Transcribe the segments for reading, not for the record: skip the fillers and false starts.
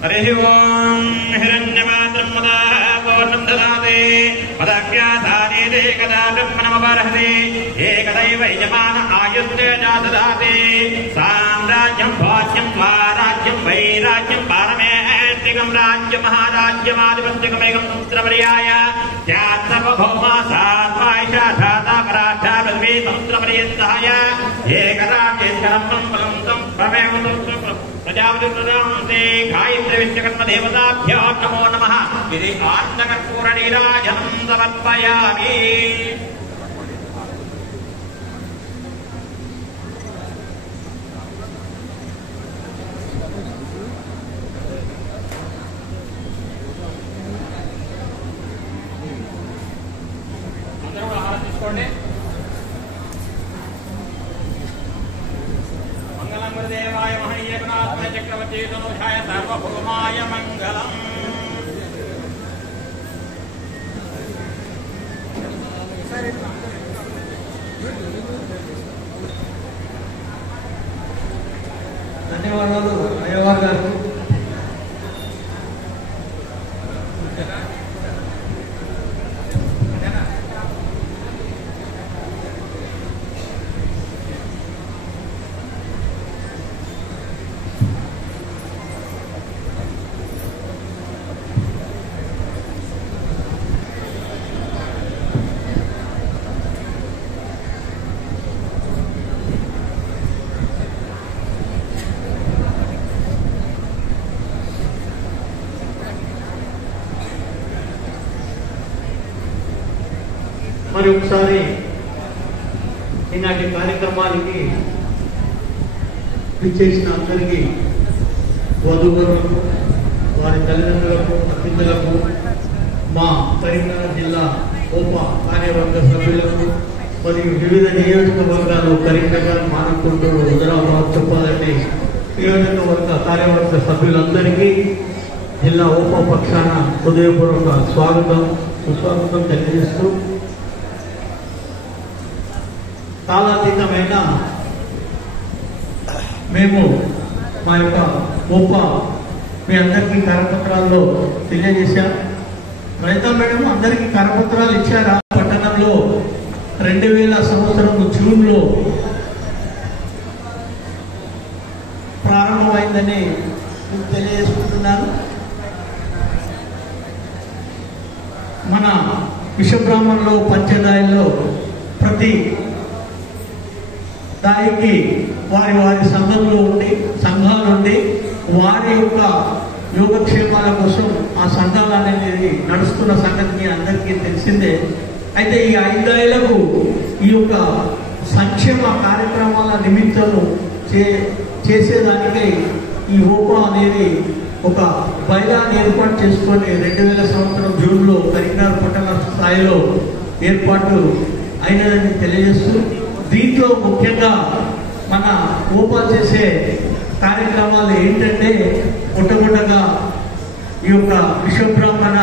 हरिः ओम् हिरण्यपात्रं मदाः पौर्णं ददाति मदाख्यातानेते कदा ब्रह्मणमपरहति एकदैव यजमान आयुस्ते च ददाति साम्राज्यं भाज्यं स्वाराज्यं वैराज्यं पारमेष्टिकं राज्यमहाराज्यमाधिपत्यकमेकं समुद्रपर्याय त्यात्तपभौमा सात्वायिषा धाता पराठा पृथ्वी समुद्रपर्यन्तः एकराज्येश्वरं फलं तं प्रमेवं प्रजापति प्रजान्ते गायत्री विश्वकर्म देवताभ्यो नमो नमः इति आत्मकर्पूरनीराजनं समर्पयामि। देवाय महनीयगुणात्मने चक्रवर्ती तनूजाय सार्वभौमाय मंगलम्। ధన్యవాదాలు అయ్యవారు గారు. మరి ఒకసారి ఈనాటి కార్యక్రమానికి విచ్చేసిన అందరికీ, వధూవరులకు, వారి తల్లిదండ్రులకు, అతిథులకు, మా కరీంనగర్ జిల్లా ఉప కార్యవర్గ సభ్యులకు మరియు వివిధ నియోజకవర్గాలు కరీంనగర్, మానకొండూరు, హుజరాబాద్, చొప్పదండి నియోజకవర్గ కార్యవర్గ సభ్యులందరికీ జిల్లా ఉప పక్షాన హృదయపూర్వక స్వాగతం, సుస్వాగతం తెలియజేస్తూ, కాలాతీతమైన మేము మా యొక్క గొప్ప మీ అందరికీ కరపత్రాల్లో తెలియజేశాం. రైతా మేడం అందరికీ కరపత్రాలు ఇచ్చారా? పట్టణంలో 2000 సంవత్సరం జూన్లో ప్రారంభమైందని తెలియజేసుకుంటున్నాను. మన విశ్వబ్రాహ్మణంలో పంచదాయిల్లో ప్రతి దానికి వారి వారి సంఘాలు ఉండి వారి యొక్క యోగక్షేమాల కోసం ఆ సంఘాలు అనేది నడుస్తున్న సంగతి అందరికీ తెలిసిందే. అయితే ఈ 5 ఏళ్లకు ఈ యొక్క సంక్షేమ కార్యక్రమాల నిమిత్తము చేసేదానికై ఈ ఓపా అనేది ఒక బైలాన్ని ఏర్పాటు చేసుకొని 2000 సంవత్సరం జూన్లో కరీంనగర్ పట్టణ స్థాయిలో ఏర్పాటు అయినదని తెలియజేస్తూ, దీంట్లో ముఖ్యంగా మన ఓపా చేసే కార్యక్రమాలు ఏంటంటే, మొట్టమొదటగా ఈ యొక్క విశ్వబ్రాహ్మణ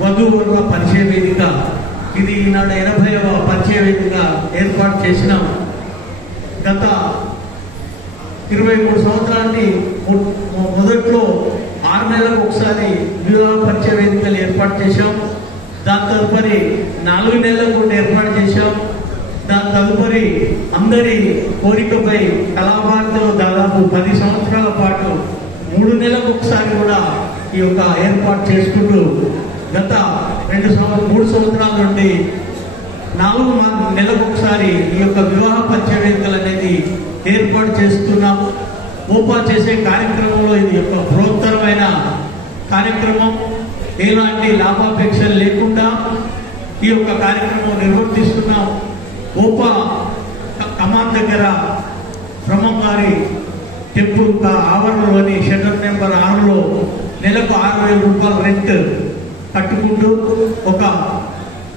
వధూవరుల పరిచయ వేదిక, ఇది ఈనాడు 80వ పరిచయ వేదిక ఏర్పాటు చేసినాం. గత 23 సంవత్సరానికి మొదట్లో 6 నెలలకు ఒకసారి వివాహ పరిచయ వేదికలు ఏర్పాటు చేశాం. దాని తదుపరి 4 నెలలకు కూడా ఏర్పాటు చేశాం. దాని తదుపరి అందరి కోరికపై కళాభారతిలో దాదాపు 10 సంవత్సరాల పాటు 3 నెలలకు ఒకసారి కూడా ఈ యొక్క ఏర్పాటు చేసుకుంటూ గత 3 సంవత్సరాల నుండి 4 నెలలకు ఒకసారి ఈ యొక్క వివాహ పరిచయ వేదికలు అనేది ఏర్పాటు చేస్తున్నాం. ఓపా చేసే కార్యక్రమంలో ఇది యొక్క బృహత్తరమైన కార్యక్రమం. ఎలాంటి లాభాపేక్షలు లేకుండా ఈ యొక్క కార్యక్రమం నిర్వర్తిస్తున్నాం. ఓపా కమాన్ దగ్గర బ్రహ్మంగారి టెంపుల్ ఆవరణలోని షెటర్ నెంబర్ 6లో నెలకు 6,000 రూపాయల రెంట్ కట్టుకుంటూ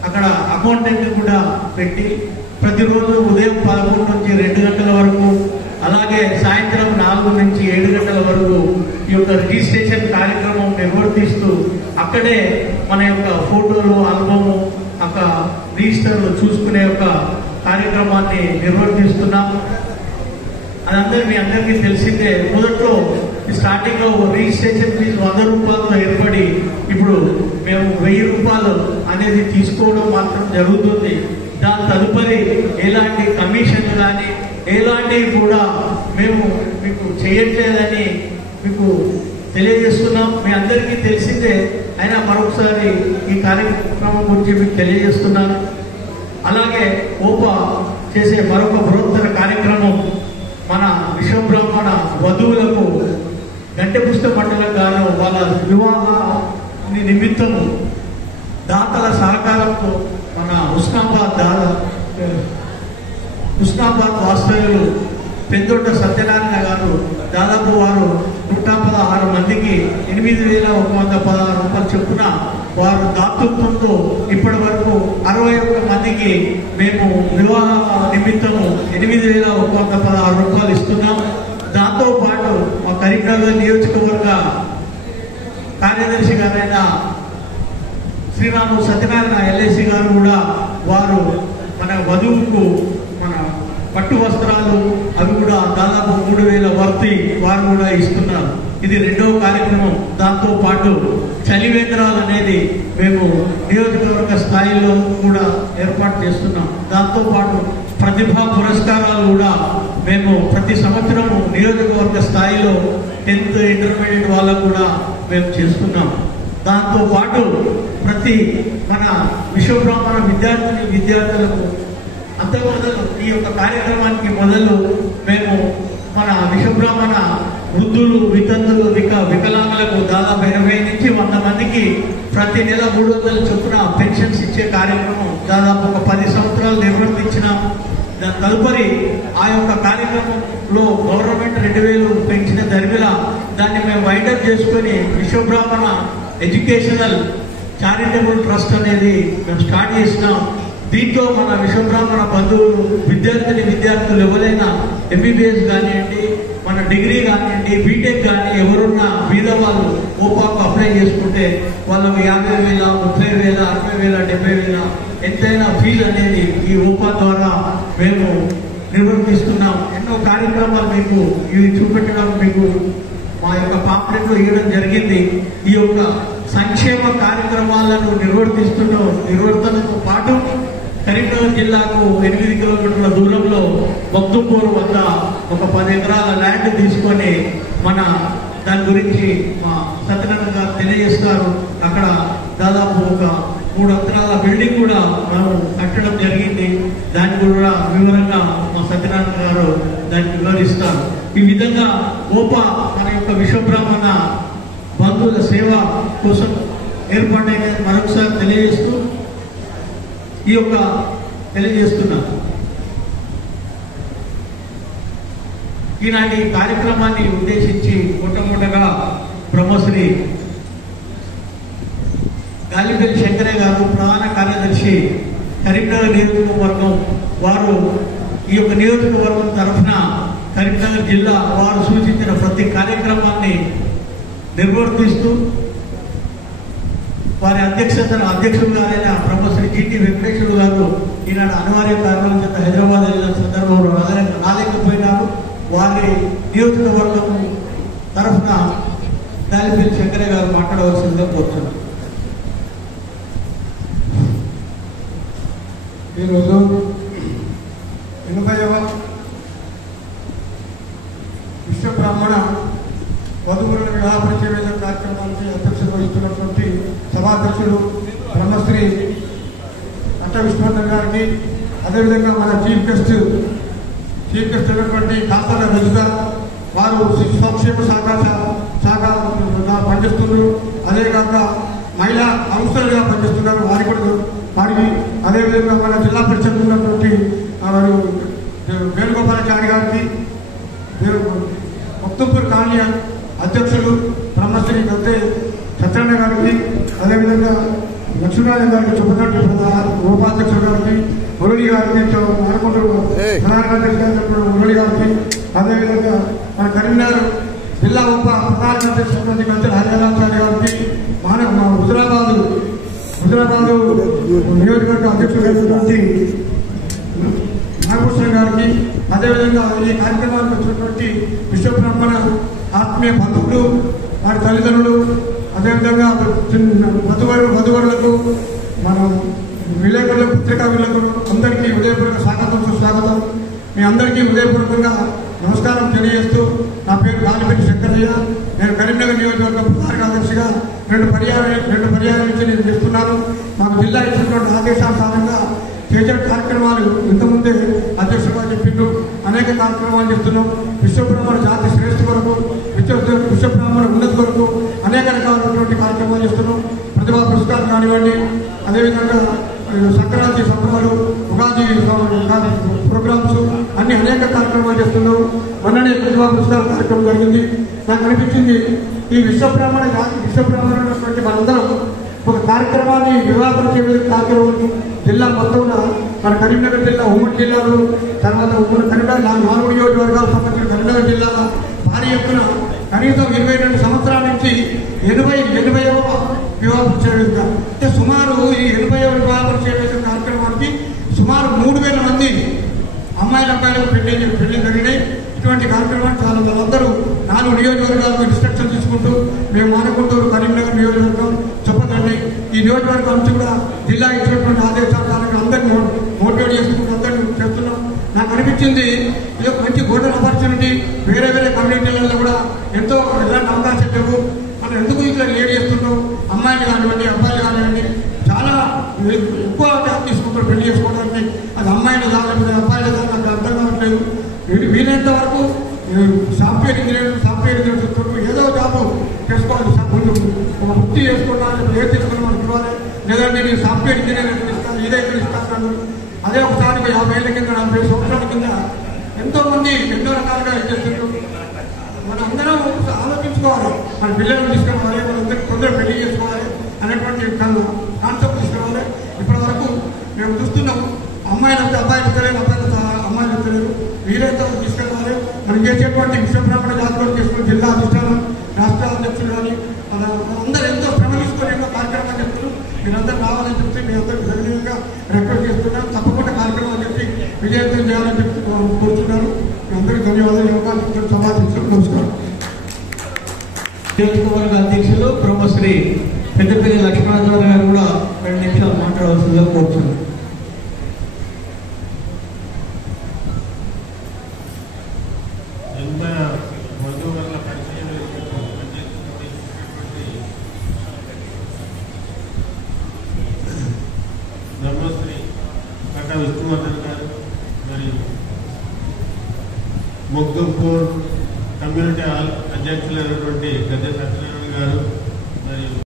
అక్కడ అకౌంటెంట్ కూడా పెట్టి ప్రతిరోజు ఉదయం 11 నుంచి 2 గంటల వరకు, అలాగే సాయంత్రం 4 నుంచి 7 గంటల వరకు ఈ యొక్క రిజిస్ట్రేషన్ కార్యక్రమం నిర్వర్తిస్తూ అక్కడే మన యొక్క ఫోటోలు, ఆల్బము, రిజిస్టర్లు చూసుకునే యొక్క కార్యక్రమాన్ని నిర్వర్తిస్తున్నాం. అదందరూ మీ అందరికీ తెలిసిందే. మొదట్లో స్టార్టింగ్ లో రిజిస్ట్రేషన్ ఫీజు 100 రూపాయలతో ఏర్పడి ఇప్పుడు మేము 1000 రూపాయలు అనేది తీసుకోవడం మాత్రం జరుగుతుంది. దాని తదుపరి ఎలాంటి కమిషన్ కానీ ఎలాంటివి కూడా మేము మీకు చేయట్లేదని మీకు తెలియజేస్తున్నాం. మీ అందరికీ తెలిసిందే, అయినా మరొకసారి ఈ కార్యక్రమం గురించి మీకు తెలియజేస్తున్నాను. అలాగే ఓపా చేసే మరొక బృహత్తర కార్యక్రమం మన విశ్వబ్రాహ్మణ వధువులకు గంటె పుస్తక మండలం గాను వాళ్ళ వివాహ నిమిత్తము దాతల సహకారంతో మన హుస్నాబాద్ వాస్తవ్యులు పెద్దొడ్డ సత్యనారాయణ గారు దాదాపు వారు 116 మందికి 8,116 రూపాయలు చొప్పున వారు దాతృత్వంతో ఇప్పటి వరకు 61 మందికి మేము వివాహ నిమిత్తము 8,116 రూపాయలు ఇస్తున్నాం. దాంతో పాటు మా కరీంనగర్ నియోజకవర్గ కార్యదర్శి గారైన శ్రీరాము సత్యనారాయణ ఎల్ఐసి గారు కూడా వారు మన వధువుకు మన పట్టు వస్త్రాలు అవి కూడా దాదాపు 3,000 వర్తి వారు కూడా ఇస్తున్నారు. ఇది రెండవ కార్యక్రమం. దాంతో పాటు చలివేంద్రాలు అనేది మేము నియోజకవర్గ స్థాయిలో కూడా ఏర్పాటు చేస్తున్నాం. దాంతో పాటు ప్రతిభా పురస్కారాలు కూడా మేము ప్రతి సంవత్సరము నియోజకవర్గ స్థాయిలో 10th ఇంటర్మీడియట్ వాళ్ళకు కూడా మేము చేస్తున్నాం. దాంతో పాటు ప్రతి మన విశ్వబ్రాహ్మణ విద్యార్థులకు అంత మొదలు ఈ యొక్క కార్యక్రమానికి మొదలు మేము మన విశ్వబ్రాహ్మణ వృద్ధులు వితంతులు వికలాంగులకు దాదాపు 80 నుంచి 100 మందికి ప్రతి నెల 300 చొప్పున పెన్షన్స్ ఇచ్చే కార్యక్రమం దాదాపు ఒక 10 సంవత్సరాలు నిర్వర్తించినాం. దాని తదుపరి ఆ యొక్క కార్యక్రమంలో గవర్నమెంట్ 2,000 పెంచిన దరిమిలా దాన్ని మేము వైండప్ చేసుకొని విశ్వబ్రాహ్మణ ఎడ్యుకేషనల్ చారిటబుల్ ట్రస్ట్ అనేది మేము స్టార్ట్ చేసినాం. దీంట్లో మన విశ్వబ్రాహ్మణ బంధువులు విద్యార్థులు ఎవరైనా MBBS కానివ్వండి, మన డిగ్రీ కానివ్వండి, బీటెక్ కానీ ఎవరున్నా బీద వాళ్ళు ఓపాకు అప్లై చేసుకుంటే వాళ్ళకు 50,000, 30,000, 60,000, 70,000 ఎంతైనా ఫీజు అనేది ఈ ఓపా ద్వారా మేము నిర్వర్తిస్తున్నాం. ఎన్నో కార్యక్రమాలు మీకు ఇవి చూపెట్టడం మీకు మా యొక్క పాంప్లెట్లో ఇవ్వడం జరిగింది. ఈ యొక్క సంక్షేమ కార్యక్రమాలను నిర్వర్తనతో పాటు కరీంనగర్ జిల్లాకు 8 కిలోమీటర్ల దూరంలో మక్తుపూర్ వద్ద ఒక 10 ఎకరాల ల్యాండ్ తీసుకొని మన దాని గురించి మా సత్యనారాయణ గారు తెలియజేస్తారు. అక్కడ దాదాపు ఒక 3 అంతరాల బిల్డింగ్ కూడా మనం కట్టడం జరిగింది. దాన్ని కూడా వివరంగా మా సత్యనారాయణ గారు దాన్ని వివరిస్తారు. ఈ విధంగా ఓపా మన యొక్క విశ్వబ్రాహ్మణ బంధువుల సేవ కోసం ఏర్పాటైన మరొకసారి తెలియజేస్తూ ఈ యొక్క తెలియజేస్తున్నాను. ఈనాటి కార్యక్రమాన్ని ఉద్దేశించి మొట్టమొదటగా బ్రహ్మశ్రీ గాలిపల్లి శంకరయ్య గారు ప్రధాన కార్యదర్శి కరీంనగర్ నియోజకవర్గం వారు ఈ యొక్క నియోజకవర్గం తరఫున కరీంనగర్ జిల్లా వారు సూచించిన ప్రతి కార్యక్రమాన్ని నిర్వర్తిస్తూ వారి అధ్యక్షుడు గారైన బ్రహ్మశ్రీ GT వెంకటేశ్వరుడు గారు ఈనాడు అనివార్య కారణాల చేత హైదరాబాద్ వెళ్ళిన సందర్భంలో రాలేకపోయినారు. వారి నియోజకవర్గం తరఫున గాలిపల్లి శంకరయ్య గారు మాట్లాడవలసిందిగా కోరుతున్నాను. ఈరోజు 80వ విశ్వబ్రాహ్మణ వధువుల వివాహ పరిచయ కార్యక్రమానికి అధ్యక్షత వహిస్తున్నటువంటి సభాధ్యక్షుడు బ్రహ్మశ్రీ అట్ట విశ్వనాథన్ గారికి, అదేవిధంగా మన చీఫ్ గెస్ట్ అయినటువంటి కాసాల రజిత వారు శిశు సంక్షేమ శాఖ పనిచేస్తున్నారు. అదేకాక మహిళా కౌన్సిలర్గా పనిచేస్తున్నారు. వారికి అదేవిధంగా మన జిల్లా పరిషత్ ఉన్నటువంటి వేణుగోపాలాచారి గారికి, మక్తుపూర్ కాలనీ అధ్యక్షుడు బ్రహ్మశ్రీ గద్దె సత్యనారాయణ గారికి, అదేవిధంగా లక్ష్మీనారాయణ గారికి, చుప్పనట్టు ఉపాధ్యక్షుడు గారికి, మురళి గారికి, ప్రధాన కార్యదర్శి మురళి గారికి, అదేవిధంగా మన కరీంనగర్ జిల్లా ప్రధాన కార్యదర్శి గద్దె హరిహరాచార్య గారికి, మన హుజరాబాద్ నియోజకవర్గ అధ్యక్షుడు నాగభూషణ్ గారికి, అదేవిధంగా ఈ కార్యక్రమానికి వచ్చినటువంటి విశ్వబ్రాహ్మణ ఆత్మీయ బంధువులు, వారి తల్లిదండ్రులు, అదేవిధంగా వధువరులకు, మనం విలేకరులకు, పత్రికా విలేకరులు అందరికీ ఉదయపూర్వక స్వాగతం. మీ అందరికీ ఉదయపూర్వకంగా నమస్కారం తెలియజేస్తూ, నా పేరు గాలిపెట్టి శంకరయ్య. నేను కరీంనగర్ నియోజకవర్గ ప్రధాన కార్యదర్శిగా రెండు పర్యాయాల నుంచి నేను చేస్తున్నాను. మాకు జిల్లా ఇచ్చినటువంటి ఆదేశానుసారంగా చేసే కార్యక్రమాలు ఇంతకుముందే అధ్యక్షులుగా చెప్పిండ్రు. అనేక కార్యక్రమాలు చేస్తున్నాం. విశ్వబ్రాహ్మణ జాతి శ్రేష్ఠ కొరకు, విశ్వబ్రాహ్మణ ఉన్నతి కొరకు అనేక రకాలైనటువంటి కార్యక్రమాలు చేస్తున్నాం. ప్రతిభా పురస్కారం కానివ్వండి, అదేవిధంగా సంక్రాంతి సంబరాలు, ఉగాది ప్రోగ్రామ్స్ అన్ని అనేక కార్యక్రమాలు చేస్తున్నాం. మొన్ననే ప్రతిభా పురస్కార కార్యక్రమం జరిగింది. నాకు అనిపించింది, ఈ విశ్వబ్రాహ్మణున్నటువంటి మనందరం ఒక కార్యక్రమాన్ని వివాహం చేయడం కార్యక్రమం జిల్లా మొత్తంలో మన కరీంనగర్ జిల్లా, ఉమ్మడి జిల్లాలో, తర్వాత ఉమ్మడి కరీంనగర్ 4 నియోజకవర్గాలకు సంబంధించిన కరీంనగర్ జిల్లాలో భారీ ఎత్తున కనీసం 22 సంవత్సరాల నుంచి 80వ వివాహ పరిచయ అంటే సుమారు ఈ 80వ వివాహ పరిచయ కార్యక్రమానికి సుమారు 3000 మంది అమ్మాయిల అబ్బాయిలకు పెళ్లి జరిగినాయి. ఇటువంటి కార్యక్రమాలు చాలా వాళ్ళందరూ 4 నియోజకవర్గాలకు ఇన్స్ట్రక్షన్ తీసుకుంటూ మేము మానకుంటూరు కరీంనగర్ నియోజకవర్గం చెప్పదండి. ఈ నియోజకవర్గం నుంచి కూడా జిల్లా ఇచ్చినటువంటి ఆదేశాలను అందరినీ మోటివేట్ చేసుకుంటూ అందరినీ చేస్తున్నాం. నాకు అనిపించింది, ఇది ఒక మంచి గోల్డెన్ ఆపర్చునిటీ. వేరే కమ్యూనిటీలలో కూడా ఎంతో ఎలాంటి అవకాశం లేవు. మనం ఎందుకు ఇట్లా లీడ్ చేస్తున్నాం? అమ్మాయిలు కానివ్వండి, అబ్బాయిలు కానివ్వండి, చాలా ఎక్కువ తీసుకుంటారు పెళ్లి చేసుకోవడానికి. అది అమ్మాయిలు కానివ్వండి, అబ్బాయిలు కానీ నాకు అర్థం కావట్లేదు. వీలైనంత వరకు సాఫ్ట్వేర్ ఇంజనీర్ చెప్తున్నారు, ఏదో జాబ్ చేసుకోవాలి. ఒక వృత్తి చేసుకోవడానికి ఏది తీసుకుని మనకు ఇవ్వాలి. లేదంటే నేను సాఫ్ట్వేర్ ఇంజనీర్ ఇస్తాను, ఇదే ఇస్తాను. అదే ఒకసారి 50 ఏళ్ళ కింద, 40 సంవత్సరాల కింద ఎంతో మంది ఎన్నో రకాలుగా చేస్తున్నారు. మనం అందరం ఆలోచించుకోవాలి. మన పిల్లలను తీసుకురావాలి, మనందరికీ తొందరగా పెళ్లి చేసుకోవాలి అనేటువంటి కాన్సెప్ట్ తీసుకురావాలి. ఇప్పటి వరకు మేము చూస్తున్నాము, అమ్మాయిలంతా అబ్బాయిలు ఇస్తలేదు, అబ్బాయిలు అమ్మాయిలు ఇస్తలేదు. వీలైతే తీసుకెళ్ళాలి. మనం చేసేటువంటి విశ్వబ్రాహ్మణ జాతర చేసుకుని జిల్లా అధిష్టానం, రాష్ట్ర అధ్యక్షులు కానీ అందరూ ఎంతో శ్రమ తీసుకొని ఎన్నో కార్యక్రమాలు చేస్తున్నారు. మీరందరూ రావాలని చెప్తే మీ అందరికీ ధన్యంగా రిక్వెస్ట్ చేస్తున్నాను. తప్పకుండా కార్యక్రమాలు చెప్పి విజయవంతం చేయాలని చెప్పి కోరుతున్నాను. మీ అందరికీ ధన్యవాదాలు. సమాధించడం నమస్కారం. నియోజకవర్గ అధ్యక్షులు బ్రహ్మశ్రీ పెద్దపల్లి లక్ష్మణాచార్య గారు కూడా 2 నిమిషాలు మాట్లాడవలసిందిగా కోరుతున్నాను. బ్రహ్మశ్రీ కట్టా విష్ణువర్ధన్ గారు, మరియు మొగ్దుంపూర్ కమ్యూనిటీ హాల్ అధ్యక్షులైనటువంటి గద్దె సత్యనారాయణ గారు, మరియు